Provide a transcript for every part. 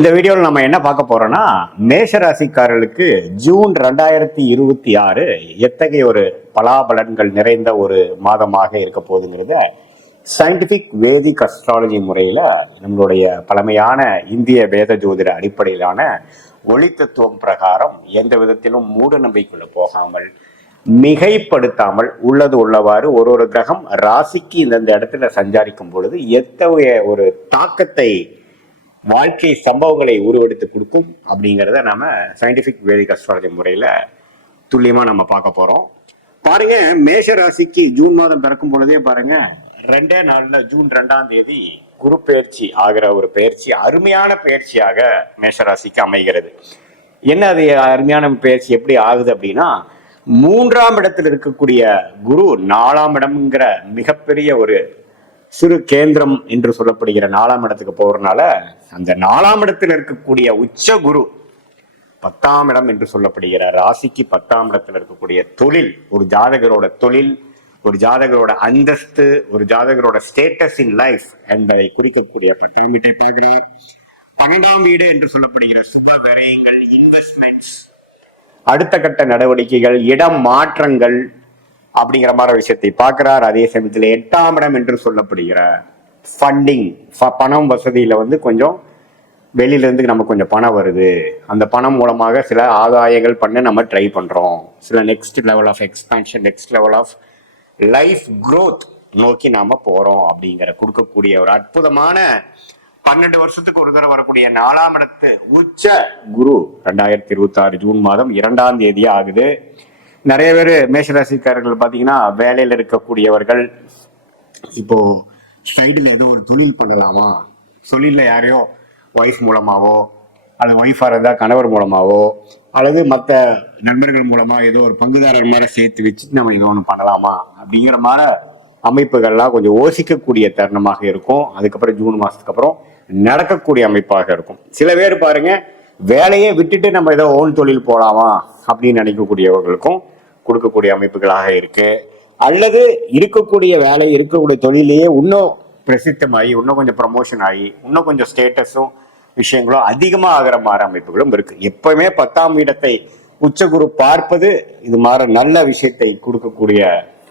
இந்த வீடியோவில் நம்ம என்ன பார்க்க போறோம்னா, மேஷராசிக்காரர்களுக்கு ஜூன் 2026 எத்தகைய ஒரு பலாபலன்கள் நிறைந்த ஒரு மாதமாக இருக்க போகுதுங்கிறத சயின்டிபிக் வேதிக் அஸ்ட்ராலஜி முறையில நம்மளுடைய பழமையான இந்திய வேத ஜோதிட அடிப்படையிலான ஒளி தத்துவம் பிரகாரம் எந்த விதத்திலும் மூட நம்பிக்கைக்குள்ள போகாமல் மிகைப்படுத்தாமல் உள்ளது உள்ளவாறு ஒரு கிரகம் ராசிக்கு இந்த இடத்துல சஞ்சாரிக்கும் பொழுது எத்தகைய ஒரு தாக்கத்தை வாழ்க்கை சம்பவங்களை உருவெடுத்து கொடுக்கும் அப்படிங்கிறத நம்ம சயின்டிபிக் வேதிக் அஸ்ட்ராலஜி முறையில துல்லியமா நம்ம பார்க்க போறோம். பாருங்க, மேஷ ராசிக்கு ஜூன் மாதம் பிறக்கும் பொழுதே பாருங்க, 2 நாள்ல ஜூன் 2 குரு பயிற்சி ஆகிற ஒரு பயிற்சி அருமையான பயிற்சியாக மேஷராசிக்கு அமைகிறது. என்ன அது அருமையான பயிற்சி எப்படி ஆகுது அப்படின்னா, 3ஆம் இடத்தில் இருக்கக்கூடிய குரு 4ஆம் இடம்ங்கிற மிகப்பெரிய ஒரு சிறு கேந்திரம் என்று சொல்லப்படுகிற 4ஆம் இடத்துக்கு போறதுனால அந்த 4ஆம் இடத்தில் இருக்கக்கூடிய உச்ச குரு 10ஆம் இடம் என்று சொல்லப்படுகிற ராசிக்கு 10ஆம் இடத்தில் இருக்கக்கூடிய தொழில், ஒரு ஜாதகரோட தொழில், ஒரு ஜாதகரோட அந்தஸ்து, ஒரு ஜாதகரோட ஸ்டேட்டஸ் இன் லைஃப் என்பதை குறிக்கக்கூடிய 10ஆம் வீட்டை பார்க்கிறார். 12ஆம் வீடு என்று சொல்லப்படுகிற சுப விரயங்கள், இன்வெஸ்ட்மெண்ட்ஸ், அடுத்த கட்ட நடவடிக்கைகள், இடம் மாற்றங்கள் அப்படிங்கிற மாதிரி விஷயத்தை பார்க்கிறார். அதே சமயத்தில் 8ஆம் இடம் என்று சொல்லப்படுகிற ஃபண்டிங், பணம் வசதியில கொஞ்சம் வெளியில இருந்து நமக்கு கொஞ்சம் பணம் வருது, அந்த பணம் மூலமாக சில ஆதாயங்கள் பண்ண நம்ம ட்ரை பண்றோம், சில next level of expansion, next level of life growth நோக்கி நாம போறோம் அப்படிங்கிற கொடுக்கக்கூடிய ஒரு அற்புதமான 12 வருஷத்துக்கு ஒரு தடவை வரக்கூடிய 4ஆம் இடத்து உச்ச குரு 2026 ஜூன் மாதம் 2ஆம் தேதி ஆகுது. நிறைய பேர் மேஷராசிக்காரர்கள் பார்த்தீங்கன்னா, வேலையில் இருக்கக்கூடியவர்கள் இப்போ சைடில் ஏதோ ஒரு தொழில் பண்ணலாமா, தொழிலில் யாரையோ ஒய்ஃப் மூலமாவோ அல்லது ஒய்ஃபாக இருந்தால் கணவர் மூலமாவோ அல்லது மற்ற நண்பர்கள் மூலமாக ஏதோ ஒரு பங்குதாரர் மாதிரி சேர்த்து வச்சு நம்ம ஏதோ ஒன்று பண்ணலாமா அப்படிங்கிற மாதிரி அமைப்புகள்லாம் கொஞ்சம் யோசிக்கக்கூடிய தருணமாக இருக்கும். அதுக்கப்புறம் ஜூன் மாதத்துக்கு அப்புறம் நடக்கக்கூடிய அமைப்பாக இருக்கும். சில பேர் பாருங்க, வேலையை விட்டுட்டு நம்ம ஏதோ ஓன் தொழில் போகலாமா அப்படின்னு நினைக்கக்கூடியவர்களுக்கும் கொடுக்கக்கூடிய அமைப்புகளாக இருக்கு. அல்லது இருக்கக்கூடிய வேலை, இருக்கக்கூடிய தொழிலையே இன்னும் பிரசித்தமாகி, இன்னும் கொஞ்சம் ப்ரமோஷன் ஆகி, இன்னும் கொஞ்சம் ஸ்டேட்டஸும் விஷயங்களும் அதிகமாக ஆகிற மாதிரி அமைப்புகளும் இருக்கு. எப்பவுமே 10ஆம் இடத்தை உச்சகுரு பார்ப்பது இது மாதிரி நல்ல விஷயத்தை கொடுக்கக்கூடிய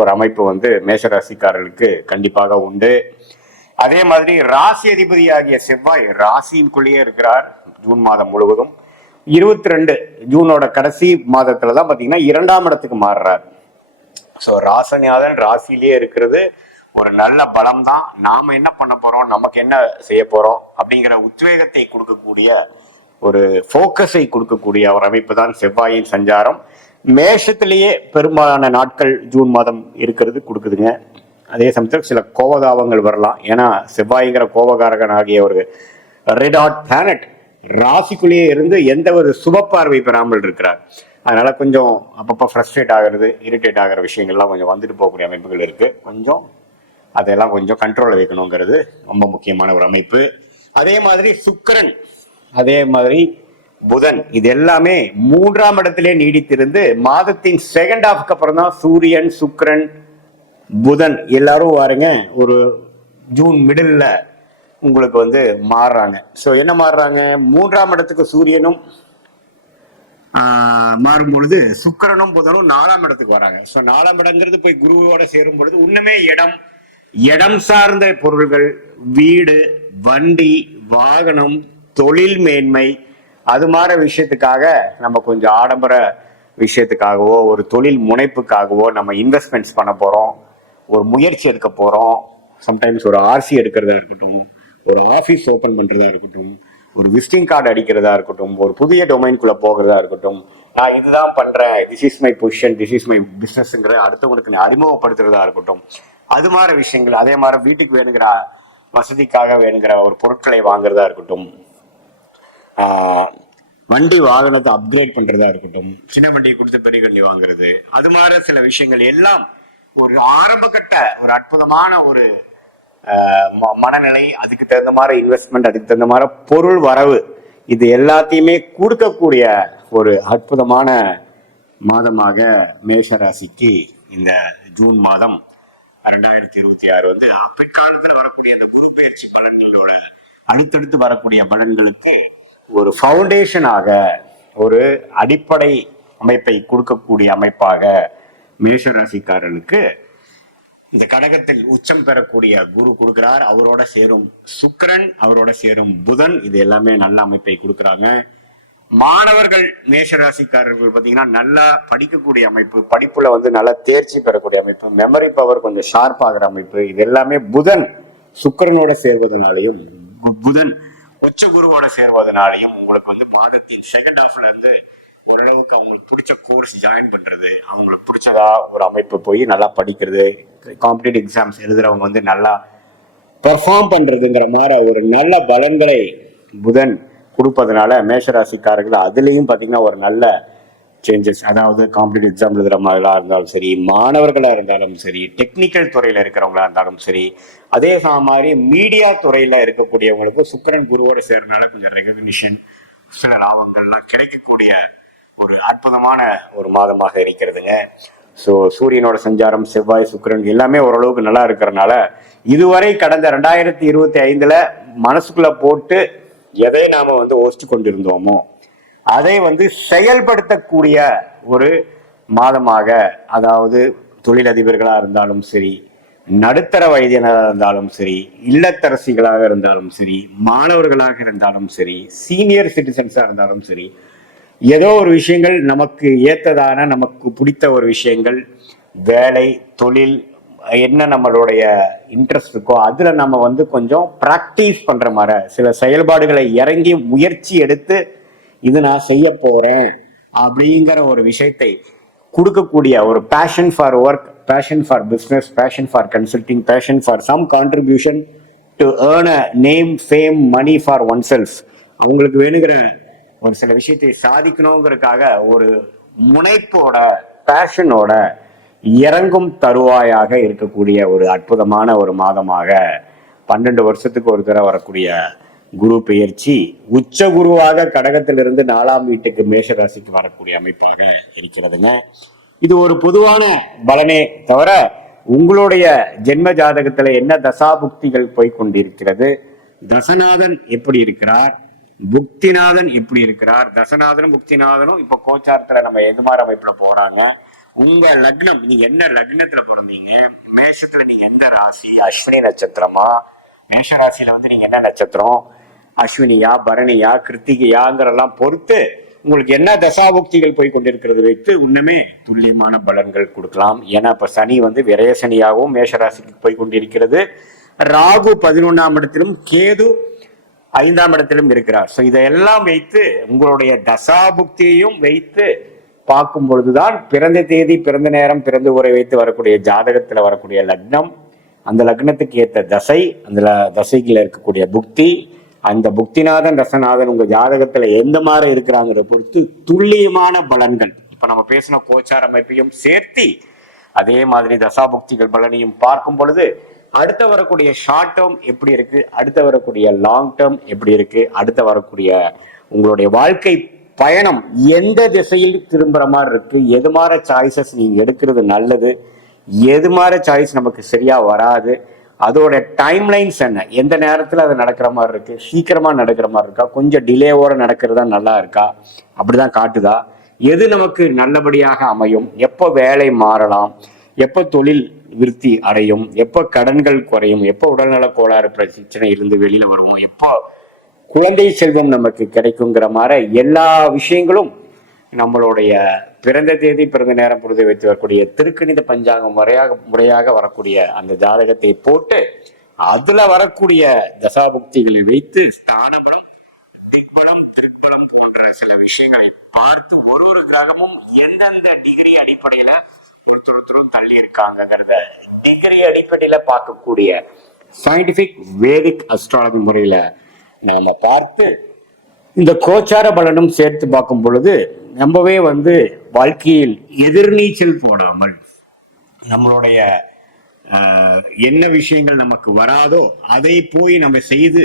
ஒரு அமைப்பு மேஷராசிக்காரர்களுக்கு கண்டிப்பாக உண்டு. அதே மாதிரி ராசி அதிபதி ஆகிய செவ்வாய் ராசியின்குள்ளேயே இருக்கிறார் ஜூன் மாதம் முழுவதும். 22 ஜூனோட கடைசி மாதத்துலதான் பாத்தீங்கன்னா 2ஆம் இடத்துக்கு மாறுறாரு. ஸோ ராசநாதன் ராசியிலேயே இருக்கிறது ஒரு நல்ல பலம் தான். நாம என்ன பண்ண போறோம், நமக்கு என்ன செய்ய போறோம் அப்படிங்கிற உத்வேகத்தை கொடுக்கக்கூடிய ஒரு போக்கஸை கொடுக்கக்கூடிய ஒரு அமைப்பு தான் செவ்வாயின் சஞ்சாரம். மேஷத்திலேயே பெரும்பாலான நாட்கள் ஜூன் மாதம் இருக்கிறது கொடுக்குதுங்க. அதே சமயத்தில் சில கோபதாபங்கள் வரலாம். ஏன்னா செவ்வாய்ங்கிற கோபகாரகன் ஆகிய ஒரு ரெட் ஹாட் பிளானட் ராசிக்குள்ளேயே இருந்து எந்த ஒரு சுப பார்வை பெறாமல் இருக்கிறார். அதனால கொஞ்சம் அப்பப்போ ஃப்ரஸ்ட்ரேட் ஆகிறது, இரிட்டேட் ஆகிற விஷயங்கள்லாம் கொஞ்சம் வந்துட்டு போகக்கூடிய அமைப்புகள் இருக்கு. கொஞ்சம் அதெல்லாம் கொஞ்சம் கண்ட்ரோலில் வைக்கணுங்கிறது ரொம்ப முக்கியமான ஒரு அமைப்பு. அதே மாதிரி சுக்கிரன், அதே மாதிரி புதன், இது எல்லாமே 3ஆம் இடத்திலே நீடித்திருந்து மாதத்தின் செகண்ட் ஹாஃப்க்கு அப்புறம் தான் சூரியன், சுக்கிரன், புதன் எல்லாரும் பாருங்க ஒரு ஜூன் மிடில் உங்களுக்கு மாறுறாங்க. ஸோ என்ன மாறுறாங்க, 3ஆம் இடத்துக்கு சூரியனும் மாறும் பொழுது சுக்கிரனும் புதனும் 4ஆம் இடத்துக்கு வராங்க. ஸோ 4ஆம் இடங்கிறது போய் குருவோட சேரும் பொழுது இன்னுமே இடம் சார்ந்த பொருள்கள், வீடு, வண்டி, வாகனம், தொழில் மேன்மை, அது மாதிரி விஷயத்துக்காக நம்ம கொஞ்சம் ஆடம்பர விஷயத்துக்காகவோ ஒரு தொழில் முனைப்புக்காகவோ நம்ம இன்வெஸ்ட்மெண்ட்ஸ் பண்ண போறோம், ஒரு முயற்சி எடுக்க போறோம். சம்டைம்ஸ் ஒரு ஆர்சி எடுக்கிறதா இருக்கட்டும், ஒரு ஆஃபீஸ் ஓப்பன் பண்றதா இருக்கட்டும், ஒரு விசிட்டிங் கார்டு அடிக்கிறதா இருக்கட்டும், ஒரு புதிய டொமைன்குள்ள போகிறதா இருக்கட்டும், நான் இதுதான் பண்றேன், this is my position, this is my பிசினஸ்ங்கிற அடுத்தவங்களுக்கு நான் அறிமுகப்படுத்துறதா இருக்கட்டும், அது மாதிரி விஷயங்கள். அதே மாதிரி வீட்டுக்கு வேணுங்கிற வசதிக்காக வேணுங்கிற ஒரு பொருட்களை வாங்குறதா இருக்கட்டும், வண்டி வாகனத்தை அப்கிரேட் பண்றதா இருக்கட்டும், சின்ன வண்டியை கொடுத்து பெரிய வண்டி வாங்குறது, அது மாதிரி சில விஷயங்கள் எல்லாம் ஒரு ஆரம்ப கட்ட ஒரு அற்புதமான ஒரு மனநிலை, அதுக்கு தகுந்த மாதிரி இன்வெஸ்ட்மெண்ட், அதுக்கு தகுந்த மாதிரி பொருள் வரவு, இது எல்லாத்தையுமே கொடுக்கக்கூடிய ஒரு அற்புதமான மாதமாக மேஷ ராசிக்கு இந்த ஜூன் மாதம் 2026 பிற்காலத்தில் வரக்கூடிய அந்த குரு பயிற்சி பலன்களோட அடுத்தடுத்து வரக்கூடிய பலன்களுக்கு ஒரு ஃபவுண்டேஷனாக, ஒரு அடிப்படை அமைப்பை கொடுக்கக்கூடிய அமைப்பாக மேஷ ராசிக்காரர்களுக்கு இந்த கடகத்தில் உச்சம் பெறக்கூடிய குரு கொடுக்கிறார். அவரோட சேரும் சுக்கிரன், அவரோட சேரும் புதன், இது எல்லாமே நல்ல அமைப்பை கொடுக்குறாங்க. மாணவர்கள் மேஷராசிக்காரர்கள் பார்த்தீங்கன்னா நல்லா படிக்கக்கூடிய அமைப்பு, படிப்புல நல்லா தேர்ச்சி பெறக்கூடிய அமைப்பு, மெமரி பவர் கொஞ்சம் ஷார்ப் ஆகிற அமைப்பு, இது எல்லாமே புதன் சுக்கிரனோட சேர்வதனாலையும் புதன் உச்ச குருவோட சேர்வதனாலையும் உங்களுக்கு மாதத்தின் செகண்ட் ஹாஃப்ல இருந்து ஓரளவுக்கு அவங்களுக்கு பிடிச்ச கோர்ஸ் ஜாயின் பண்றது, அவங்களுக்கு பிடிச்சதா ஒரு அமைப்பு போய் நல்லா படிக்கிறது, காம்படிட்டிவ் எக்ஸாம்ஸ் எழுதுறவங்க நல்லா பெர்ஃபார்ம் பண்றதுங்கிற மாதிரி ஒரு நல்ல பலன்களை புதன் கொடுப்பதனால மேஷராசிக்காரர்கள் அதுலேயும் பார்த்தீங்கன்னா ஒரு நல்ல சேஞ்சஸ், அதாவது காம்படிட்டிவ் எக்ஸாம் எழுதுற மாதிரிலாம் இருந்தாலும் சரி, மாணவர்களாக இருந்தாலும் சரி, டெக்னிக்கல் துறையில் இருக்கிறவங்களா இருந்தாலும் சரி, அதே மாதிரி மீடியா துறையில் இருக்கக்கூடியவங்களுக்கு சுக்கிரன் குருவோடு சேர்றதுனால கொஞ்சம் ரெகக்னிஷன், சில லாபங்கள்லாம் கிடைக்கக்கூடிய ஒரு அற்புதமான ஒரு மாதமாக இருக்கிறதுங்க. ஸோ சூரியனோட சஞ்சாரம், செவ்வாய், சுக்கிரன் எல்லாமே ஓரளவுக்கு நல்லா இருக்கிறதுனால இதுவரை கடந்த 2025 மனசுக்குள்ள போட்டு எதை நாம யோசிச்சு கொண்டிருந்தோமோ அதை செயல்படுத்தக்கூடிய ஒரு மாதமாக, அதாவது தொழிலதிபர்களா இருந்தாலும் சரி, நடுத்தர வயதினராக இருந்தாலும் சரி, இல்லத்தரசிகளாக இருந்தாலும் சரி, மாணவர்களாக இருந்தாலும் சரி, சீனியர் சிட்டிசன்ஸா இருந்தாலும் சரி, ஏதோ ஒரு விஷயங்கள் நமக்கு ஏத்ததான, நமக்கு பிடித்த ஒரு விஷயங்கள், வேலை, தொழில், என்ன நம்மளுடைய இன்ட்ரெஸ்ட் இருக்கோ அதுல நம்ம கொஞ்சம் பிராக்டிஸ் பண்ற மாதிரி சில செயல்பாடுகளை இறங்கி முயற்சி எடுத்து இது நான் செய்ய போறேன் அப்படிங்கிற ஒரு விஷயத்தை கொடுக்கக்கூடிய ஒரு passion for work, passion for business, passion for consulting, passion for some contribution to earn a name, fame, money for oneself, அவங்களுக்கு வேணுங்கிற ஒரு சில விஷயத்தை சாதிக்கணுங்கிறதுக்காக ஒரு முனைப்போட, பேஷனோட இறங்கும் தருவாயாக இருக்கக்கூடிய ஒரு அற்புதமான ஒரு மாதமாக 12 வருஷத்துக்கு ஒரு தடவை வரக்கூடிய குரு பெயர்ச்சி உச்ச குருவாக கடகத்திலிருந்து 4ஆம் வீட்டுக்கு மேஷராசிக்கு வரக்கூடிய அமைப்பாக இருக்கிறதுங்க. இது ஒரு பொதுவான பலனே தவிர உங்களுடைய ஜென்ம ஜாதகத்துல என்ன தசாபுக்திகள் போய்கொண்டிருக்கிறது, தசநாதன் எப்படி இருக்கிறார், புக்திநாதன் எப்படி இருக்கிறார், தசநாதனும் புக்திநாதனும் இப்ப கோச்சாரத்துல நம்ம எது மாதிரி அமைப்புல போறாங்க, உங்க லக்னம், நீங்க என்ன லக்னத்துல பிறந்தீங்க, மேஷத்துல நீங்க எந்த ராசி, அஸ்வினி நட்சத்திரமா, மேஷ ராசியில நீங்க என்ன நட்சத்திரம், அஸ்வினியா, பரணியா, கிருத்திகையாங்கிறதெல்லாம் பொறுத்து உங்களுக்கு என்ன தசாபுக்திகள் போய் கொண்டிருக்கிறது வைத்து இன்னுமே துல்லியமான பலன்கள் கொடுக்கலாம். ஏன்னா இப்ப சனி விரய சனியாகவும் மேஷராசிக்கு போய் கொண்டிருக்கிறது, ராகு 11ஆம் இடத்திலும், கேது 5ஆம் இடத்திலும் இருக்கிறார். ஸோ இதையெல்லாம் வைத்து உங்களுடைய தசாபுக்தியையும் வைத்து பார்க்கும் பொழுதுதான் பிறந்த தேதி, பிறந்த நேரம், பிறந்த ஊரை வைத்து வரக்கூடிய ஜாதகத்துல வரக்கூடிய லக்னம், அந்த லக்னத்துக்கு ஏற்ற தசை, அந்த தசைக்குள்ள இருக்கக்கூடிய புக்தி, அந்த புக்திநாதன் ரசநாதன் உங்க ஜாதகத்துல எந்த மாதிரி இருக்கிறாங்கிற பொறுத்து துல்லியமான பலன்கள், இப்ப நம்ம பேசின கோச்சார அமைப்பையும் சேர்த்தி அதே மாதிரி தசாபுக்திகள் பலனையும் பார்க்கும் பொழுது அடுத்த வரக்கூடிய ஷார்ட் டேர்ம் எப்படி இருக்கு, அடுத்த வரக்கூடிய லாங் டேர்ம் எப்படி இருக்கு, அடுத்த வரக்கூடிய உங்களுடைய வாழ்க்கை பயணம் எந்த திசையில் திரும்புற மாதிரி இருக்கு, எது மாதிரி சாய்ஸஸ் நீங்க எடுக்கிறது நல்லது, எது மாதிரி சாய்ஸ் நமக்கு சரியா வராது, அதோட டைம்லைன்ஸ் என்ன, எந்த நேரத்துல அது நடக்கிற மாதிரி இருக்கு, சீக்கிரமா நடக்கிற மாதிரி இருக்கா, கொஞ்சம் டிலேவோட நடக்கிறதா நல்லா இருக்கா, அப்படிதான் காட்டுதா, எது நமக்கு நல்லபடியாக அமையும், எப்போ வேலை மாறலாம், எப்போ தொழில் விருத்தி அடையும், எப்போ கடன்கள் குறையும், எப்போ உடல்நல கோளாறு பிரச்சனை இருந்து வெளியில வருவோம், எப்போ குழந்தை செல்வம் நமக்கு கிடைக்குங்கிற மாதிரி எல்லா விஷயங்களும் நம்மளுடைய பிறந்த தேதி, பிறந்த நேரம், பொழுது வைத்து வரக்கூடிய திருக்கணித பஞ்சாங்கம் முறையாக வரக்கூடிய அந்த ஜாதகத்தை போட்டு அதுல வரக்கூடிய தசாபுக்திகளை வைத்து ஸ்தானபலம், திக்பலம், திருப்பலம் போன்ற சில விஷயங்களை பார்த்து ஒரு கிரகமும் எந்தெந்த டிகிரி அடிப்படையில ஒருத்தரும் தள்ளி இருக்காங்கிறத டிகிரி அடிப்படையில பார்க்கக்கூடிய சயின்டிபிக் வேதிக் அஸ்ட்ராலஜி முறையில நாம பார்த்து இந்த கோச்சார பலனும் சேர்த்து பார்க்கும் பொழுது ரொம்பவே வாழ்க்கையில் எதிர்நீச்சல் போடாமல் நம்மளுடைய என்ன விஷயங்கள் நமக்கு வராதோ அதை போய் நம்ம செய்து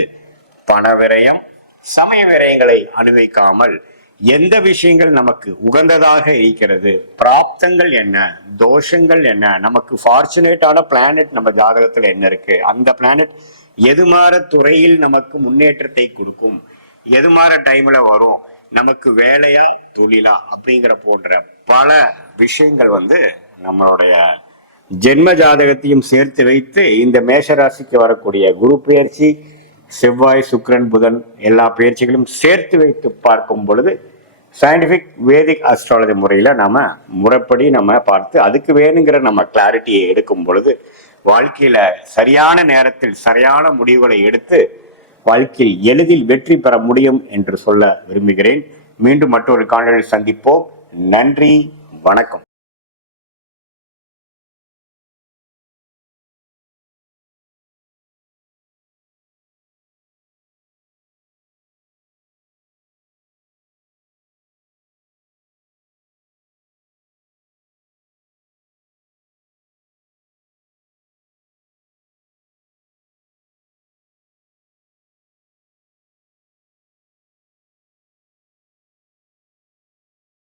பண விரயம், சமய விரயங்களை அனுபவிக்காமல் எந்த விஷயங்கள் நமக்கு உகந்ததாக இருக்கிறது, பிராப்தங்கள் என்ன, தோஷங்கள் என்ன, நமக்கு ஃபார்ச்சுனேட்டான பிளானட் நம்ம ஜாதகத்துல என்ன இருக்கு, அந்த பிளானட் எது மாற துறையில் நமக்கு முன்னேற்றத்தை கொடுக்கும், எது மாதிரி டைம்ல வரும், நமக்கு வேலையா தொழிலா அப்படிங்கிற போன்ற பல விஷயங்கள் நம்மளுடைய ஜென்ம ஜாதகத்தையும் சேர்த்து வைத்து இந்த மேஷராசிக்கு வரக்கூடிய குரு பெயர்ச்சி, செவ்வாய், சுக்கிரன், புதன் எல்லா பெயர்ச்சிகளும் சேர்த்து வைத்து பார்க்கும் பொழுது சயின்டிபிக் வேதிக் அஸ்ட்ராலஜி முறையில முறைப்படி பார்த்து அதுக்கு வேணுங்கிற கிளாரிட்டியை எடுக்கும் பொழுது வாழ்க்கையில சரியான நேரத்தில் சரியான முடிவுகளை எடுத்து வாழ்க்கையில் எளிதில் வெற்றி பெற முடியும் என்று சொல்ல விரும்புகிறேன். மீண்டும் மற்றொரு காணொளியில் சந்திப்போம். நன்றி, வணக்கம்.